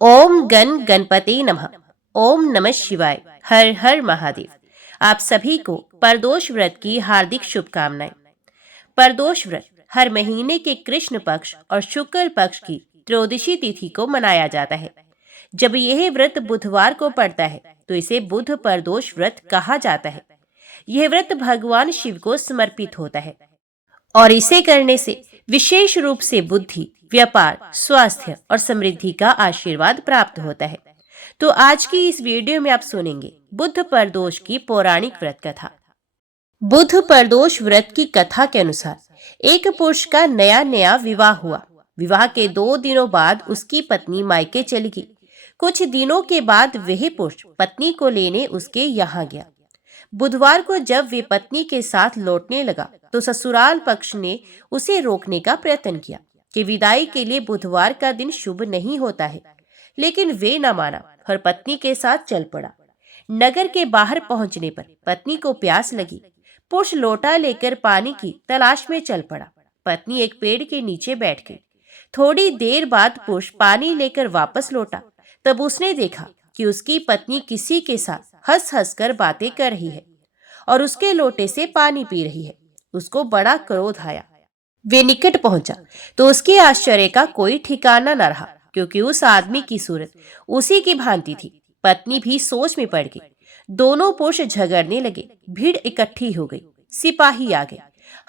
ओम गण गणपति नमः। ओम नमः शिवाय। हर हर महादेव। आप सभी को प्रदोष व्रत की हार्दिक शुभकामनाएं। प्रदोष व्रत हर महीने के कृष्ण पक्ष और शुक्ल पक्ष की त्रयोदशी तिथि को मनाया जाता है। जब यह व्रत बुधवार को पड़ता है तो इसे बुध प्रदोष व्रत कहा जाता है। यह व्रत भगवान शिव को समर्पित होता है और इसे करने से विशेष रूप से बुद्धि, व्यापार, स्वास्थ्य और समृद्धि का आशीर्वाद प्राप्त होता है। तो आज की इस वीडियो में आप सुनेंगे बुध प्रदोष की पौराणिक व्रत कथा। बुध प्रदोष व्रत की कथा के अनुसार एक पुरुष का नया नया विवाह हुआ। विवाह के 2 दिनों बाद उसकी पत्नी मायके चली गई। कुछ दिनों के बाद वह पुरुष पत्नी को लेने उसके यहाँ गया। बुधवार को जब वे पत्नी के साथ लौटने लगा तो ससुराल पक्ष ने उसे रोकने का प्रयत्न किया कि विदाई के लिए बुधवार का दिन शुभ नहीं होता है, लेकिन वे न माना और पत्नी के साथ चल पड़ा। नगर के बाहर पहुंचने पर पत्नी को प्यास लगी। पुरुष लोटा लेकर पानी की तलाश में चल पड़ा। पत्नी एक पेड़ के नीचे बैठ गई। थोड़ी देर बाद पुरुष पानी लेकर वापस लौटा। तब उसने देखा कि उसकी पत्नी किसी के साथ हंस हंस कर बातें कर रही है और उसके लोटे से पानी पी रही है। उसको बड़ा क्रोध आया। वे निकट पहुंचा तो उसके आश्चर्य का कोई ठिकाना न रहा, क्योंकि उस आदमी की सूरत उसी की भांति थी। पत्नी भी सोच में पड़ गई। दोनों पुरुष झगड़ने लगे। भीड़ इकट्ठी हो गई। सिपाही आ गए।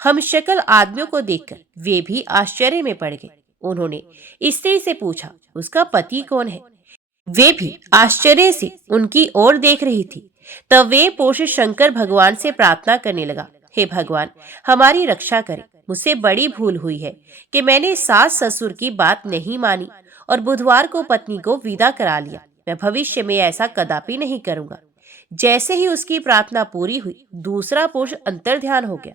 हम शक्ल आदमियों को देखकर वे भी आश्चर्य में पड़ गए। उन्होंने स्त्री से पूछा, उसका पति कौन है? वे भी आश्चर्य से उनकी ओर देख रही थी। तब वे पुरुष शंकर भगवान से प्रार्थना करने लगा, हे भगवान, हमारी रक्षा करें। मुझसे बड़ी भूल हुई है कि मैंने सास ससुर की बात नहीं मानी और बुधवार को पत्नी को विदा करा लिया। मैं भविष्य में ऐसा कदापि नहीं करूंगा। जैसे ही उसकी प्रार्थना पूरी हुई, दूसरा पुरुष अंतर्ध्यान हो गया।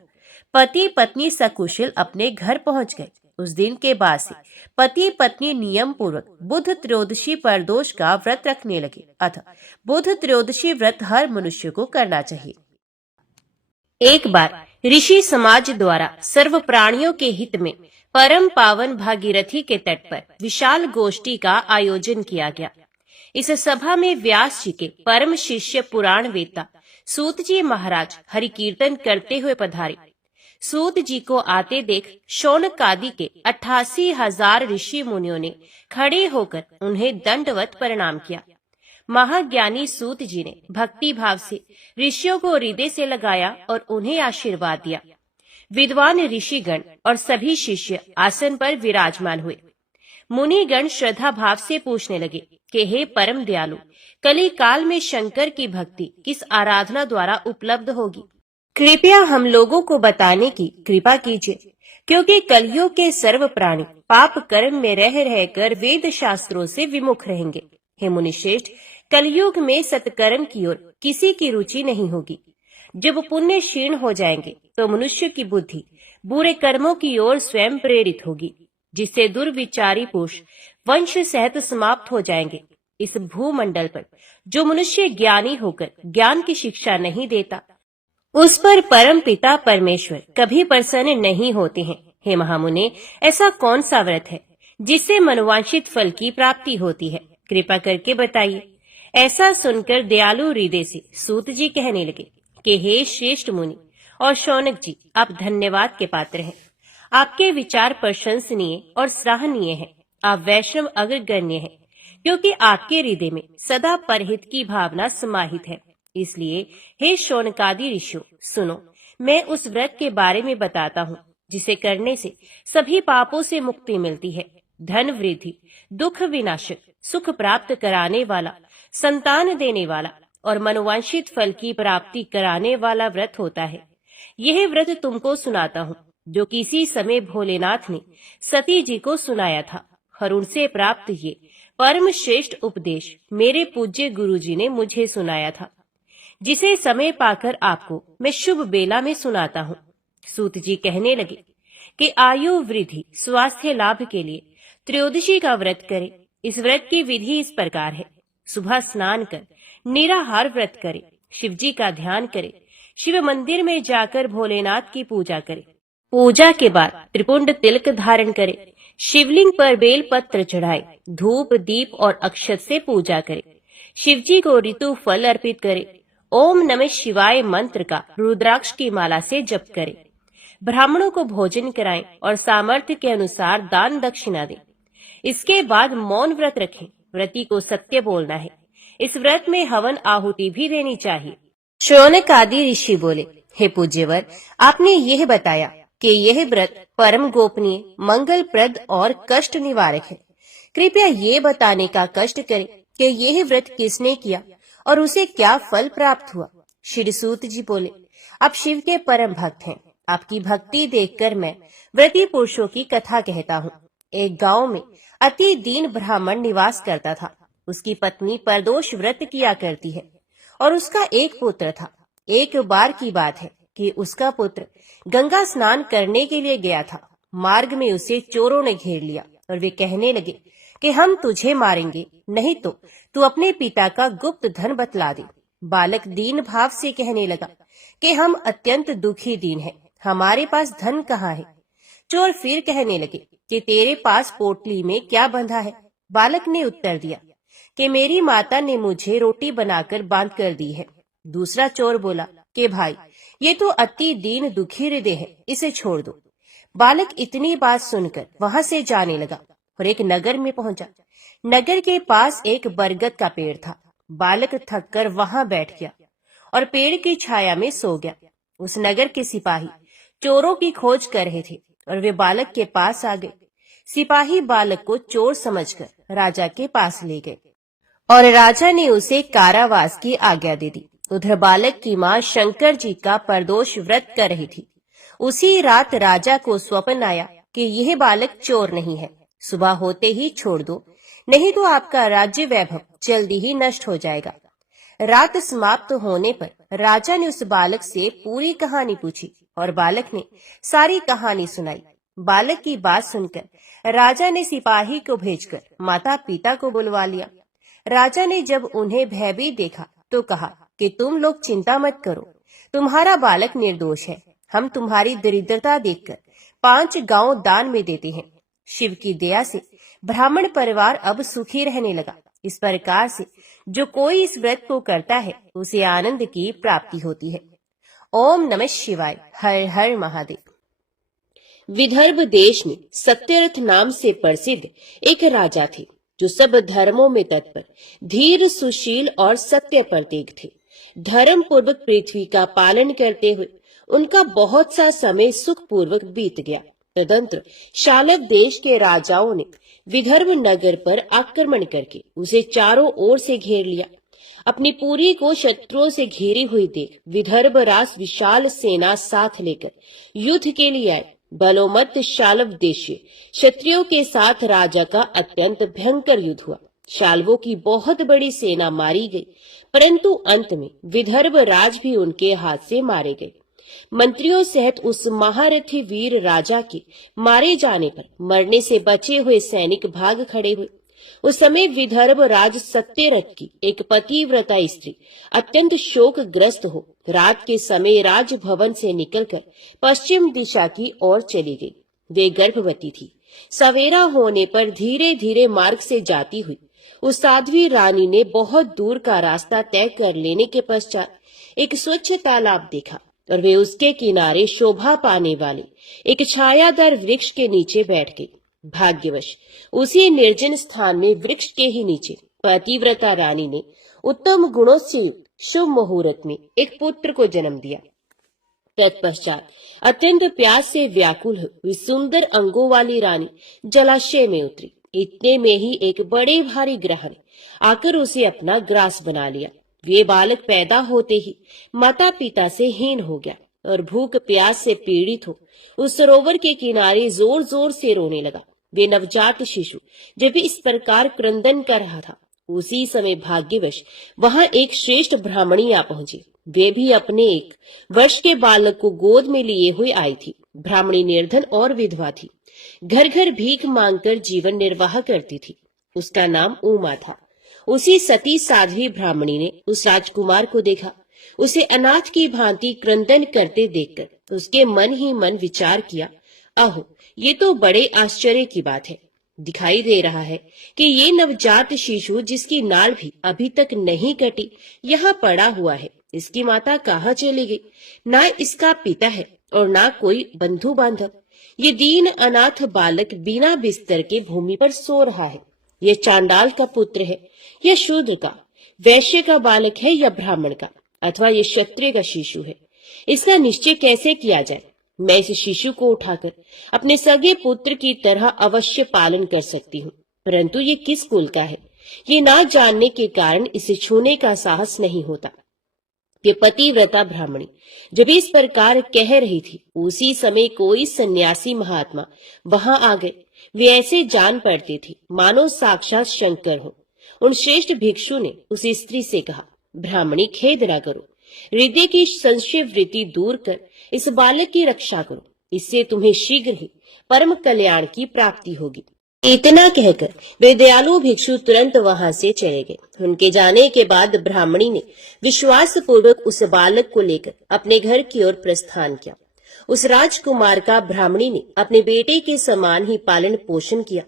पति पत्नी सकुशल अपने घर पहुंच गए। उस दिन के बाद से पति पत्नी नियम पूर्वक बुध त्रयोदशी प्रदोष का व्रत रखने लगे। अतः बुध त्रयोदशी व्रत हर मनुष्य को करना चाहिए। एक बार ऋषि समाज द्वारा सर्व प्राणियों के हित में परम पावन भागीरथी के तट पर विशाल गोष्ठी का आयोजन किया गया। इस सभा में व्यास जी के परम शिष्य पुराण वेत्ता सूत जी महाराज हरि कीर्तन करते हुए पधारे। सूत जी को आते देख शौनक आदि के 88,000 ऋषि मुनियों ने खड़े होकर उन्हें दंडवत प्रणाम किया। महाज्ञानी सूत जी ने भक्ति भाव से ऋषियों को हृदय से लगाया और उन्हें आशीर्वाद दिया। विद्वान ऋषिगण और सभी शिष्य आसन पर विराजमान हुए। मुनिगण श्रद्धा भाव से पूछने लगे कि हे परम दयालु, कली काल में शंकर की भक्ति किस आराधना द्वारा उपलब्ध होगी? कृपया हम लोगों को बताने की कृपा कीजिए, क्योंकि कलयुग के सर्व प्राणी पाप कर्म में रह रहकर वेद शास्त्रों से विमुख रहेंगे। हे मुनिश्रेष्ठ, कलयुग में सत्कर्म की ओर किसी की रुचि नहीं होगी। जब पुण्य क्षीण हो जाएंगे तो मनुष्य की बुद्धि बुरे कर्मों की ओर स्वयं प्रेरित होगी, जिससे दुर्विचारी पुरुष वंश सहित समाप्त हो जाएंगे। इस भूमंडल पर जो मनुष्य ज्ञानी होकर ज्ञान की शिक्षा नहीं देता, उस पर परम पिता परमेश्वर कभी प्रसन्न नहीं होते हैं। हे महामुने, ऐसा कौन सा व्रत है जिससे मनोवांछित फल की प्राप्ति होती है? कृपा करके बताइए। ऐसा सुनकर दयालु हृदय से सूत जी कहने लगे कि हे श्रेष्ठ मुनि और शौनक जी, आप धन्यवाद के पात्र हैं। आपके विचार प्रशंसनीय और सराहनीय हैं। आप वैष्णव अग्रगण्य हैं, क्योंकि आपके हृदय में सदा परहित की भावना समाहित है। इसलिए हे शौनकादि ऋषियों, सुनो, मैं उस व्रत के बारे में बताता हूँ जिसे करने से सभी पापों से मुक्ति मिलती है। धन वृद्धि, दुख विनाशक, सुख प्राप्त कराने वाला, संतान देने वाला और मनोवांछित फल की प्राप्ति कराने वाला व्रत होता है। यह व्रत तुमको सुनाता हूँ, जो किसी समय भोलेनाथ ने सती जी को सुनाया था और उनसे प्राप्त ये परम श्रेष्ठ उपदेश मेरे पूज्य गुरु जी ने मुझे सुनाया था, जिसे समय पाकर आपको मैं शुभ बेला में सुनाता हूँ। सूत जी कहने लगे कि आयु वृद्धि स्वास्थ्य लाभ के लिए त्रयोदशी का व्रत करें। इस व्रत की विधि इस प्रकार है। सुबह स्नान कर निराहार व्रत करें, शिव जी का ध्यान करें, शिव मंदिर में जाकर भोलेनाथ की पूजा करें। पूजा के बाद त्रिपुंड तिलक धारण करें, शिवलिंग पर बेल पत्र चढ़ाए, धूप दीप और अक्षत से पूजा करे, शिवजी को ऋतु फल अर्पित करे, ओम नमः शिवाय मंत्र का रुद्राक्ष की माला से जप करे, ब्राह्मणों को भोजन कराएं और सामर्थ्य के अनुसार दान दक्षिणा दें। इसके बाद मौन व्रत रखें। व्रती को सत्य बोलना है। इस व्रत में हवन आहुति भी देनी चाहिए। शौनक आदि ऋषि बोले, हे पूज्यवर, आपने यह बताया कि यह व्रत परम गोपनीय, मंगलप्रद और कष्ट निवारक है। कृपया ये बताने का कष्ट करें कि यह व्रत किसने किया और उसे क्या फल प्राप्त हुआ। श्री सूत जी बोले, आप शिव के परम भक्त हैं। आपकी भक्ति देखकर मैं व्रती पुरुषों की कथा कहता हूँ। एक गांव में अति दीन ब्राह्मण निवास करता था। उसकी पत्नी परदोष व्रत किया करती है और उसका एक पुत्र था। एक बार की बात है कि उसका पुत्र गंगा स्नान करने के लिए गया था। मार्ग में उसे चोरों ने घेर लिया और वे कहने लगे कि हम तुझे मारेंगे, नहीं तो तू अपने पिता का गुप्त धन बतला दे। बालक दीन भाव से कहने लगा कि हम अत्यंत दुखी दीन हैं, हमारे पास धन कहाँ है। चोर फिर कहने लगे कि तेरे पास पोटली में क्या बंधा है। बालक ने उत्तर दिया कि मेरी माता ने मुझे रोटी बनाकर बांध कर दी है। दूसरा चोर बोला कि भाई, ये तो अति दीन दुखी हृदय है, इसे छोड़ दो। बालक इतनी बात सुनकर वहां से जाने लगा और एक नगर में पहुंचा। नगर के पास एक बरगद का पेड़ था। बालक थककर वहां बैठ गया और पेड़ की छाया में सो गया। उस नगर के सिपाही चोरों की खोज कर रहे थे और वे बालक के पास आ गए। सिपाही बालक को चोर समझकर राजा के पास ले गए और राजा ने उसे कारावास की आज्ञा दे दी। उधर बालक की माँ शंकर जी का परदोष व्रत कर रही थी। उसी रात राजा को स्वप्न आया कि यह बालक चोर नहीं है, सुबह होते ही छोड़ दो, नहीं तो आपका राज्य वैभव जल्दी ही नष्ट हो जाएगा। रात समाप्त होने पर राजा ने उस बालक से पूरी कहानी पूछी और बालक ने सारी कहानी सुनाई। बालक की बात सुनकर राजा ने सिपाही को भेजकर माता पिता को बुलवा लिया। राजा ने जब उन्हें भयभीत देखा तो कहा कि तुम लोग चिंता मत करो, तुम्हारा बालक निर्दोष है। हम तुम्हारी दरिद्रता देखकर 5 गांव दान में देते हैं। शिव की दया से ब्राह्मण परिवार अब सुखी रहने लगा। इस प्रकार से जो कोई इस व्रत को करता है उसे आनंद की प्राप्ति होती है। ओम नमः शिवाय। हर हर महादेव। विदर्भ देश में सत्यरथ नाम से प्रसिद्ध एक राजा थे जो सब धर्मों में तत्पर, धीर, सुशील और सत्य प्रतीक थे। धर्म पूर्वक पृथ्वी का पालन करते हुए उनका बहुत सा समय सुख पूर्वक बीत गया। तदंतर शालव देश के राजाओं ने विदर्भ नगर पर आक्रमण करके उसे चारों ओर से घेर लिया। अपनी पुरी को शत्रुओं से घेरी हुई देख विदर्भ राज विशाल सेना साथ लेकर युद्ध के लिए आए। बलोमत शालव देशीय क्षत्रियों के साथ राजा का अत्यंत भयंकर युद्ध हुआ। शालवों की बहुत बड़ी सेना मारी गई, परंतु अंत में विदर्भ राज भी उनके हाथ से मारे गए। मंत्रियों सहित उस महारथी वीर राजा के मारे जाने पर मरने से बचे हुए सैनिक भाग खड़े हुए। उस समय विदर्भ राज सत्यरथ की एक पतिव्रता स्त्री अत्यंत शोकग्रस्त हो रात के समय राजभवन से निकलकर पश्चिम दिशा की ओर चली गई। वे गर्भवती थी। सवेरा होने पर धीरे धीरे मार्ग से जाती हुई उस साध्वी रानी ने बहुत दूर का रास्ता तय कर लेने के पश्चात एक स्वच्छ तालाब देखा और वे उसके किनारे शोभा पाने वाले एक छायादार वृक्ष के नीचे बैठ गई। भाग्यवश उसी निर्जन स्थान में वृक्ष के ही नीचे पतिव्रता रानी ने उत्तम गुणों से शुभ मुहूर्त में एक पुत्र को जन्म दिया। तत्पश्चात अत्यंत प्यास से व्याकुल हुई सुंदर अंगों वाली रानी जलाशय में उतरी। इतने में ही एक बड़े भारी ग्रह ने आकर उसे अपना ग्रास बना लिया। वे बालक पैदा होते ही माता पिता से हीन हो गया और भूख प्यास से पीड़ित हो उस सरोवर के किनारे जोर जोर से रोने लगा। वे नवजात शिशु जब इस प्रकार क्रंदन कर रहा था, उसी समय भाग्यवश वहां एक श्रेष्ठ ब्राह्मणी आ पहुंची। वे भी अपने 1 वर्ष के बालक को गोद में लिए हुए आई थी। ब्राह्मणी निर्धन और विधवा थी। घर घर भीख मांगकर जीवन निर्वाह करती थी। उसका नाम उमा था। उसी सती साध्वी ब्राह्मणी ने उस राजकुमार को देखा। उसे अनाथ की भांति क्रंदन करते देखकर उसके मन ही मन विचार किया, अहो ये तो बड़े आश्चर्य की बात है। दिखाई दे रहा है कि ये नवजात शिशु जिसकी नाड़ भी अभी तक नहीं कटी यहाँ पड़ा हुआ है। इसकी माता कहाँ चली गई? ना इसका पिता है और ना कोई बंधु बांधव। ये दीन अनाथ बालक बिना बिस्तर के भूमि पर सो रहा है। ये चांडाल का पुत्र है या शूद्र का, वैश्य का बालक है या ब्राह्मण का, अथवा ये क्षत्रिय का शिशु है? इसका निश्चय कैसे किया जाए? मैं इस शिशु को उठाकर अपने सगे पुत्र की तरह अवश्य पालन कर सकती हूँ, परंतु ये किस कुल का है ये ना जानने के कारण इसे छूने का साहस नहीं होता। ये पतिव्रता ब्राह्मणी जब इस प्रकार कह रही थी, उसी समय कोई सन्यासी महात्मा वहां आ गए। वे ऐसे जान पड़ते थे मानो साक्षात शंकर हो। उन श्रेष्ठ भिक्षु ने उस स्त्री से कहा, ब्राह्मणी खेद न करो, हृदय की संशय वृत्ति दूर कर इस बालक की रक्षा करो, इससे तुम्हें शीघ्र ही परम कल्याण की प्राप्ति होगी। इतना कहकर वे दयालु भिक्षु तुरंत वहां से चले गए। उनके जाने के बाद ब्राह्मणी ने विश्वास पूर्वक उस बालक को लेकर अपने घर की ओर प्रस्थान किया। उस राजकुमार का ब्राह्मणी ने अपने बेटे के समान ही पालन पोषण किया।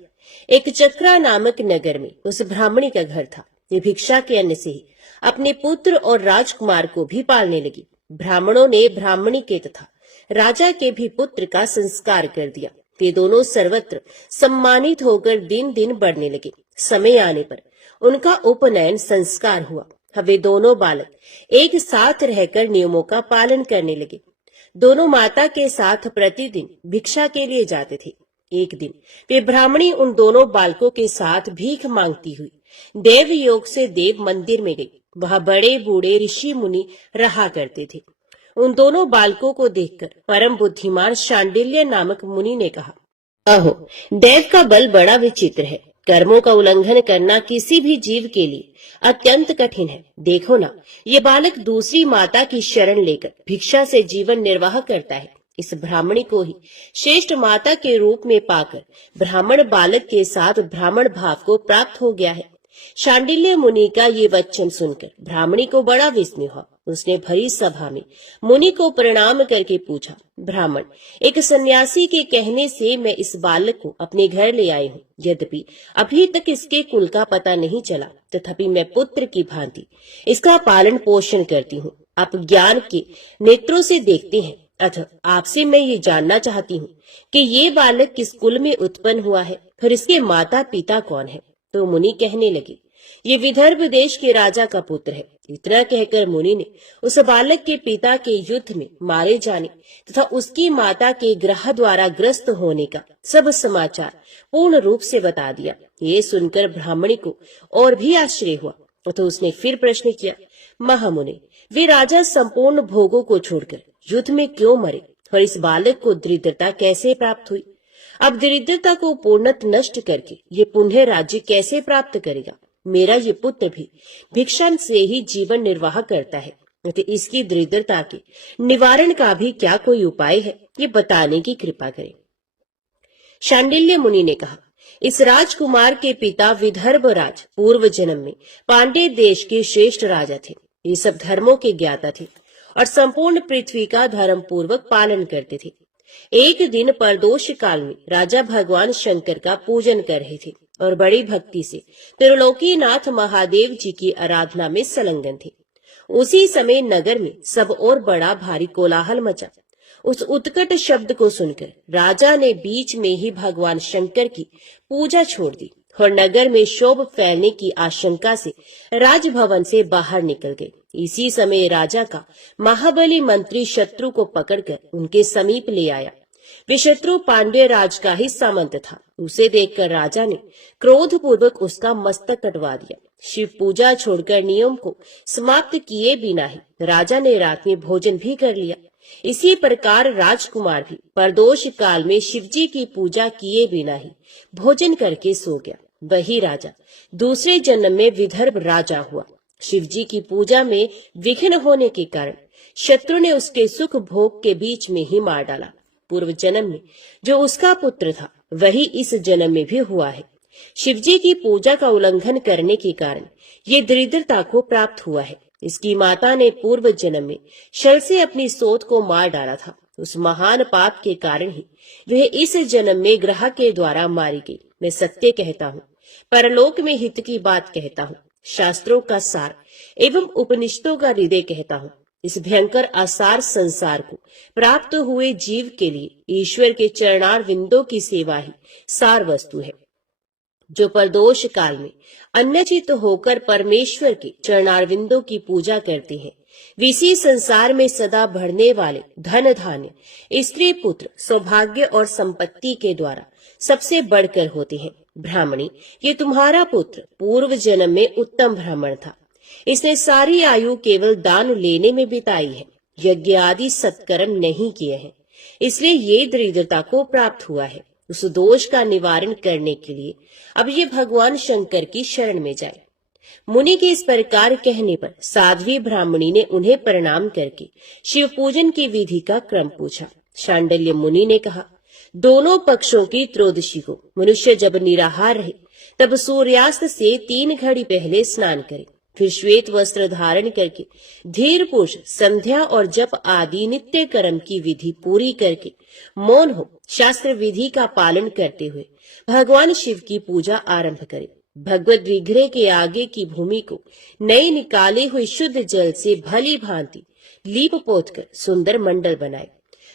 एक चक्रा नामक नगर में उस ब्राह्मणी का घर था। ये भिक्षा के अन्न से ही अपने पुत्र और राजकुमार को भी पालने लगी। ब्राह्मणों ने ब्राह्मणी के तथा राजा के भी पुत्र का संस्कार कर दिया। वे दोनों सर्वत्र सम्मानित होकर दिन दिन बढ़ने लगे। समय आने पर उनका उपनयन संस्कार हुआ। अब वे दोनों बालक एक साथ रहकर नियमों का पालन करने लगे। दोनों माता के साथ प्रतिदिन भिक्षा के लिए जाते थे। एक दिन वे ब्राह्मणी उन दोनों बालकों के साथ भीख मांगती हुई देव योग से देव मंदिर में गई। वहां बड़े बूढ़े ऋषि मुनि रहा करते थे। उन दोनों बालकों को देखकर परम बुद्धिमान शांडिल्य नामक मुनि ने कहा, अहो, देव का बल बड़ा विचित्र है। कर्मों का उल्लंघन करना किसी भी जीव के लिए अत्यंत कठिन है। देखो ना, ये बालक दूसरी माता की शरण लेकर भिक्षा से जीवन निर्वाह करता है। इस ब्राह्मणी को ही श्रेष्ठ माता के रूप में पाकर ब्राह्मण बालक के साथ ब्राह्मण भाव को प्राप्त हो गया है। शांडिल्य मुनि का ये वचन सुनकर ब्राह्मणी को बड़ा विस्मय हुआ। उसने भरी सभा में मुनि को प्रणाम करके पूछा, ब्राह्मण, एक सन्यासी के कहने से मैं इस बालक को अपने घर ले आई हूँ। यद्यपि अभी तक इसके कुल का पता नहीं चला, तथापि मैं पुत्र की भांति इसका पालन पोषण करती हूँ। आप ज्ञान के नेत्रों से देखते हैं, अतः आपसे मैं ये जानना चाहती हूँ कि ये बालक किस कुल में उत्पन्न हुआ है, फिर इसके माता पिता कौन है? तो मुनि कहने लगे, ये विदर्भ देश के राजा का पुत्र है। इतना कहकर मुनि ने उस बालक के पिता के युद्ध में मारे जाने तथा उसकी माता के ग्रह द्वारा ग्रस्त होने का सब समाचार पूर्ण रूप से बता दिया। ये सुनकर ब्राह्मणी को और भी आश्चर्य हुआ। तो उसने फिर प्रश्न किया, महामुनि, वे राजा संपूर्ण भोगों को छोड़कर युद्ध में क्यों मरे और इस बालक को दरिद्रता कैसे प्राप्त हुई? अब दरिद्रता को पूर्णत नष्ट करके ये पुण्य राज्य कैसे प्राप्त करेगा? मेरा ये पुत्र भी भिक्षा से ही जीवन निर्वाह करता है, तो इसकी दरिद्रता के निवारण का भी क्या कोई उपाय है? ये बताने की कृपा करें। शांडिल्य मुनि ने कहा, इस राजकुमार के पिता विदर्भ राज पूर्व जन्म में पांड्य देश के श्रेष्ठ राजा थे। ये सब धर्मों के ज्ञाता थे और संपूर्ण पृथ्वी का धर्म पूर्वक पालन करते थे। एक दिन प्रदोष काल में राजा भगवान शंकर का पूजन कर रहे थे और बड़ी भक्ति से त्रिलोकीनाथ महादेव जी की आराधना में संलग्न थे। उसी समय नगर में सब और बड़ा भारी कोलाहल मचा। उस उत्कट शब्द को सुनकर राजा ने बीच में ही भगवान शंकर की पूजा छोड़ दी और नगर में शोभ फैलने की आशंका से राजभवन से बाहर निकल गए। इसी समय राजा का महाबली मंत्री शत्रु को पकड़कर उनके समीप ले आया। वे शत्रु पांड्य राज का ही सामंत था। उसे देखकर राजा ने क्रोध पूर्वक उसका मस्तक कटवा दिया। शिव पूजा छोड़कर नियम को समाप्त किए बिना ही राजा ने रात में भोजन भी कर लिया। इसी प्रकार राजकुमार भी प्रदोष काल में शिवजी की पूजा किए बिना ही भोजन करके सो गया। वही राजा दूसरे जन्म में विदर्भ राजा हुआ। शिवजी की पूजा में विघ्न होने के कारण शत्रु ने उसके सुख भोग के बीच में ही मार डाला। पूर्व जन्म में जो उसका पुत्र था वही इस जन्म में भी हुआ है। शिवजी की पूजा का उल्लंघन करने के कारण ये दरिद्रता को प्राप्त हुआ है। इसकी माता ने पूर्व जन्म में शल से अपनी सोत को मार डाला था। उस महान पाप के कारण ही वह इस जन्म में ग्रह के द्वारा मारी गई। मैं सत्य कहता हूँ, परलोक में हित की बात कहता हूँ, शास्त्रों का सार एवं उपनिषदों का हृदय कहता हूँ। इस भयंकर आसार संसार को प्राप्त हुए जीव के लिए ईश्वर के चरणार विंदों की सेवा ही सार वस्तु है। जो परदोष काल में अन्यचित होकर परमेश्वर के चरणारविंदों की पूजा करते हैं, इसी संसार में सदा बढ़ने वाले धन धान्य, स्त्री पुत्र, सौभाग्य और संपत्ति के द्वारा सबसे बढ़कर होते हैं। ब्राह्मणी, ये तुम्हारा पुत्र पूर्व जन्म में उत्तम ब्राह्मण था। इसने सारी आयु केवल दान लेने में बिताई है, यज्ञ आदि सत्कर्म नहीं किए हैं, इसलिए ये दरिद्रता को प्राप्त हुआ है। उस दोष का निवारण करने के लिए अब ये भगवान शंकर की शरण में जाए। मुनि के इस प्रकार कहने पर साध्वी ब्राह्मणी ने उन्हें प्रणाम करके शिव पूजन की विधि का क्रम पूछा। शांडिल्य मुनि ने कहा, दोनों पक्षों की त्रयोदशी को मनुष्य जब निराहार रहे तब सूर्यास्त से 3 घड़ी पहले स्नान करे, फिर श्वेत वस्त्र धारण करके धीर पुरुष संध्या और जप आदि नित्य कर्म की विधि पूरी करके मौन हो शास्त्र विधि का पालन करते हुए भगवान शिव की पूजा आरंभ करे। भगवत विग्रह के आगे की भूमि को नए निकाले हुए शुद्ध जल से भली भांति लीप पोत कर सुंदर मंडल बनाए।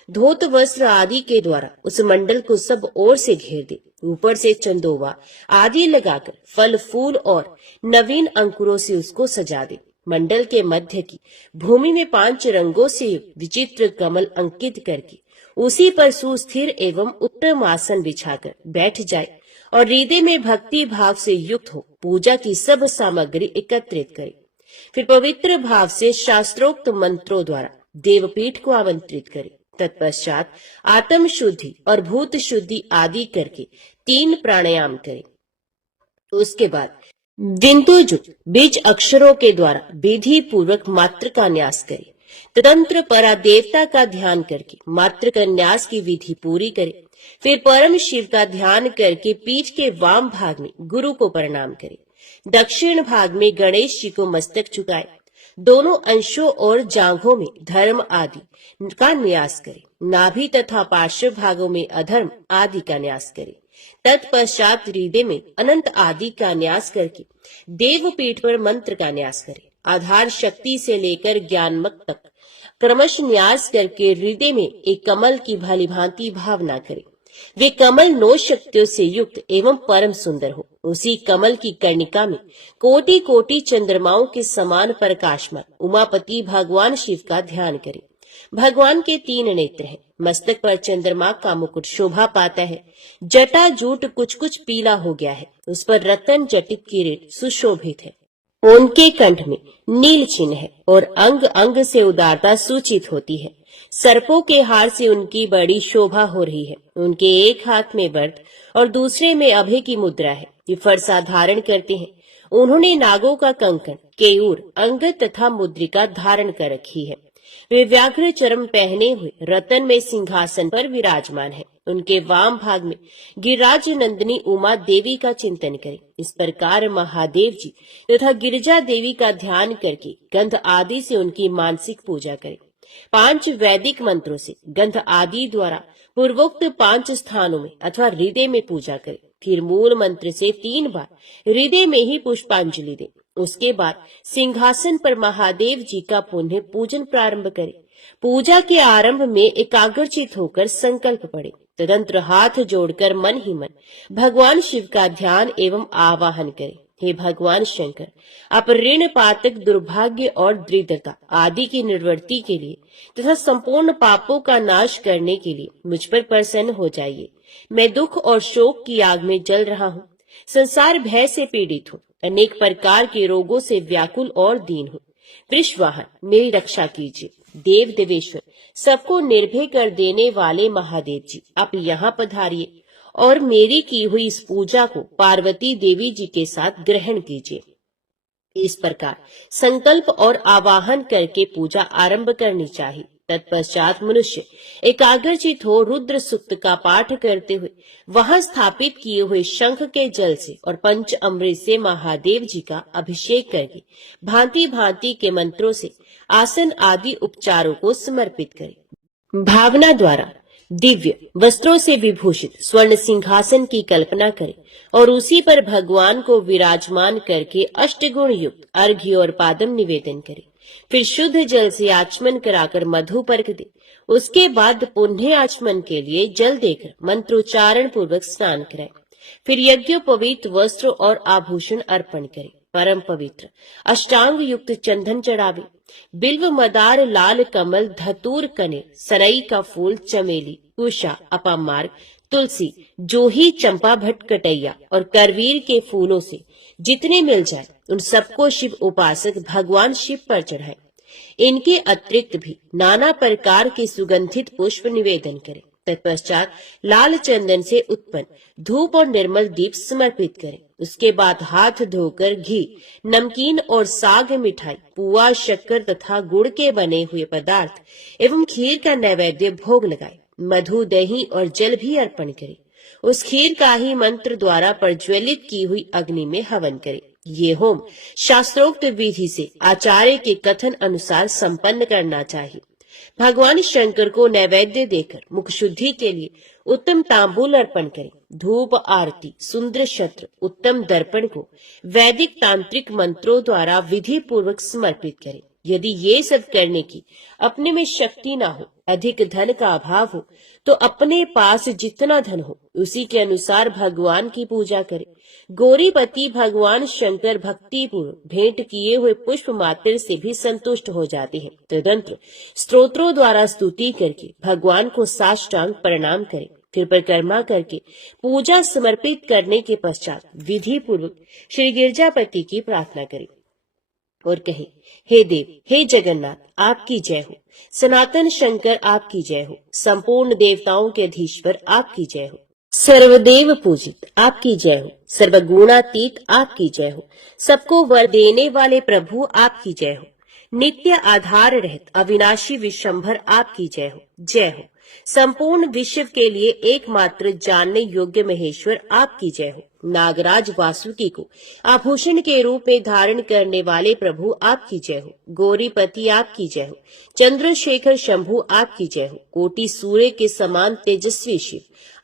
धोत वस्त्र आदि के द्वारा उस मंडल को सब ओर से घेर दे। ऊपर से चंदोवा आदि लगाकर फल फूल और नवीन अंकुरों से उसको सजा दे। मंडल के मध्य की भूमि में 5 रंगों से विचित्र कमल अंकित करके उसी पर सुस्थिर एवं उत्तम आसन बिछाकर बैठ जाए और हृदय में भक्ति भाव से युक्त हो पूजा की सब सामग्री एकत्रित करे। फिर पवित्र भाव से शास्त्रोक्त मंत्रों द्वारा देवपीठ को आमंत्रित करे। तत्पश्चात आत्म शुद्धि और भूत शुद्धि आदि करके 3 प्राणायाम करे। उसके बाद बिंदुयुक्त बीज अक्षरों के द्वारा विधि पूर्वक मात्र का न्यास करे। तंत्र परा देवता का ध्यान करके मात्र का न्यास की विधि पूरी करे। फिर परम शिव का ध्यान करके पीठ के वाम भाग में गुरु को प्रणाम करे। दक्षिण भाग में गणेश जी को मस्तक झुकाए। दोनों अंशों और जांघों में धर्म आदि का न्यास करे। नाभि तथा पार्श्व भागों में अधर्म आदि का न्यास करे। तत्पश्चात हृदय में अनंत आदि का न्यास करके देवपीठ पर मंत्र का न्यास करे। आधार शक्ति से लेकर ज्ञानमक तक क्रमश न्यास करके हृदय में एक कमल की भली भांति भावना करे। वे कमल 9 शक्तियों से युक्त एवं परम सुंदर हो। उसी कमल की कर्णिका में कोटि कोटि चंद्रमाओं के समान प्रकाशमान उमापति भगवान शिव का ध्यान करे। भगवान के 3 नेत्र हैं। मस्तक पर चंद्रमा का मुकुट शोभा पाता है। जटा जूट कुछ कुछ पीला हो गया है। उस पर रतन जटित किरीट सुशोभित है। उनके कंठ में नील चिन्ह है और अंग अंग से उदारता सूचित होती है। सर्पों के हार से उनकी बड़ी शोभा हो रही है। उनके एक हाथ में वरद और दूसरे में अभय की मुद्रा है। ये फरसा धारण करते हैं। उन्होंने नागों का कंकण, केयूर, अंगद तथा मुद्रिका धारण कर रखी है। वे व्याघ्र चर्म पहने हुए रतन में सिंहासन पर विराजमान है। उनके वाम भाग में गिरिराज नंदिनी उमा देवी का चिंतन करें। इस प्रकार महादेव जी तथा गिरिजा देवी का ध्यान करके गंध आदि से उनकी मानसिक पूजा करें। 5 वैदिक मंत्रों से गंध आदि द्वारा पूर्वोक्त 5 स्थानों में अथवा हृदय में पूजा करें। फिर मूल मंत्र से 3 बार हृदय में ही पुष्पांजलि दें। उसके बाद सिंहासन पर महादेव जी का पुनः पूजन प्रारंभ करें। पूजा के आरंभ में एकाग्रचित होकर संकल्प पढ़े। तदंतर हाथ जोड़कर मन ही मन भगवान शिव का ध्यान एवं आवाहन करें। हे भगवान शंकर, आप ऋण, पातक, दुर्भाग्य और दरिद्रता आदि की निवृत्ति के लिए तथा संपूर्ण पापों का नाश करने के लिए मुझ पर प्रसन्न हो जाइए। मैं दुख और शोक की आग में जल रहा हूँ। संसार भय से पीड़ित हूँ। अनेक प्रकार के रोगों से व्याकुल और दीन हूँ। वृषवाहन, मेरी रक्षा कीजिए। देव देवेश्वर, सबको निर्भय कर देने वाले महादेव जी, आप यहाँ पधारिए और मेरी की हुई इस पूजा को पार्वती देवी जी के साथ ग्रहण कीजिए। इस प्रकार संकल्प और आवाहन करके पूजा आरंभ करनी चाहिए। तत्पश्चात मनुष्य एकाग्रचित हो रुद्र सूक्त का पाठ करते हुए वहां स्थापित किए हुए शंख के जल से और पंच अमृत से महादेव जी का अभिषेक करके भांति भांति के मंत्रों से आसन आदि उपचारों को समर्पित करे। भावना द्वारा दिव्य वस्त्रों से विभूषित स्वर्ण सिंहासन की कल्पना करें और उसी पर भगवान को विराजमान करके अष्टगुण युक्त अर्घ्य और पादम निवेदन करें। फिर शुद्ध जल से आचमन कराकर मधु पर्क दे। उसके बाद पुण्य आचमन के लिए जल देकर मंत्रोच्चारण पूर्वक स्नान कराएं। फिर यज्ञोपवीत वस्त्र और आभूषण अर्पण करें। परम पवित्र अष्टांग युक्त चंदन चढ़ावे। बिल्व मदार लाल कमल धतूर कने सरई का फूल चमेली कुशा अपामार्ग तुलसी जोही चंपा भट्ट कटैया और करवीर के फूलों से जितने मिल जाए उन सबको शिव उपासक भगवान शिव पर चढ़ाएं। इनके अतिरिक्त भी नाना प्रकार के सुगंधित पुष्प निवेदन करें। तत्पश्चात लाल चंदन से उत्पन्न धूप और निर्मल दीप समर्पित करें। उसके बाद हाथ धोकर घी, नमकीन और साग मिठाई, पुआ, शक्कर तथा गुड़ के बने हुए पदार्थ एवं खीर का नैवेद्य भोग लगाए। मधु, दही और जल भी अर्पण करें। उस खीर का ही मंत्र द्वारा प्रज्वलित की हुई अग्नि में हवन करें। ये होम शास्त्रोक्त विधि से आचार्य के कथन अनुसार संपन्न करना चाहिए। भगवान शंकर को नैवेद्य देकर मुख शुद्धि के लिए उत्तम तांबूल अर्पण करें। धूप आरती, सुंदर शस्त्र, उत्तम दर्पण को वैदिक तांत्रिक मंत्रों द्वारा विधि पूर्वक समर्पित करें। यदि ये सब करने की अपने में शक्ति ना हो, अधिक धन का अभाव हो, तो अपने पास जितना धन हो उसी के अनुसार भगवान की पूजा करें। गौरीपति भगवान शंकर भक्ति पूर्वक भेंट किए हुए पुष्प मात्र से भी संतुष्ट हो जाते हैं। तदंतर स्तोत्रों द्वारा स्तुति करके भगवान को साष्टांग प्रणाम करें। फिर परिक्रमा करके पूजा समर्पित करने के पश्चात विधि पूर्वक श्री गिरजापति की प्रार्थना करें और कहे, हे देव, हे जगन्नाथ, आपकी जय हो। सनातन शंकर आपकी जय हो। संपूर्ण देवताओं के अधीश्वर आपकी जय हो। सर्वदेव पूजित आपकी जय हो। सर्वगुणातीत आपकी जय हो। सबको वर देने वाले प्रभु आपकी जय हो। नित्य आधार रहित अविनाशी विशंभर आपकी जय हो। जय हो। संपूर्ण विश्व के लिए एकमात्र जानने योग्य महेश्वर आपकी जय हो। नागराज वासुकी को आभूषण के रूप में धारण करने वाले प्रभु आपकी जय हो। गौरीपति आपकी जय हो। चंद्रशेखर शंभु आपकी जय हो। कोटि सूर्य के समान तेजस्वी शिव